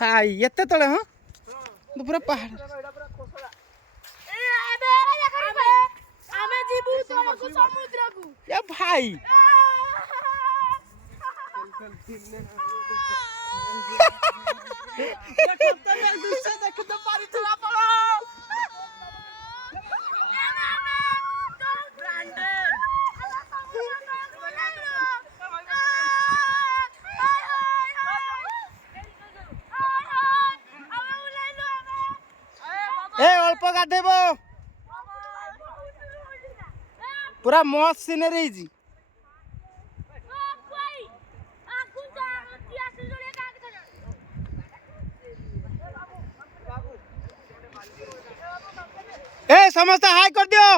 भाई एते तले हां तो पूरा पहाड़ हमें जीबू तोरकु समुद्र को या भाई ए अल्प गाधेब पूरा मस्त सीनरी जी ए समस्त हाई कर दियो।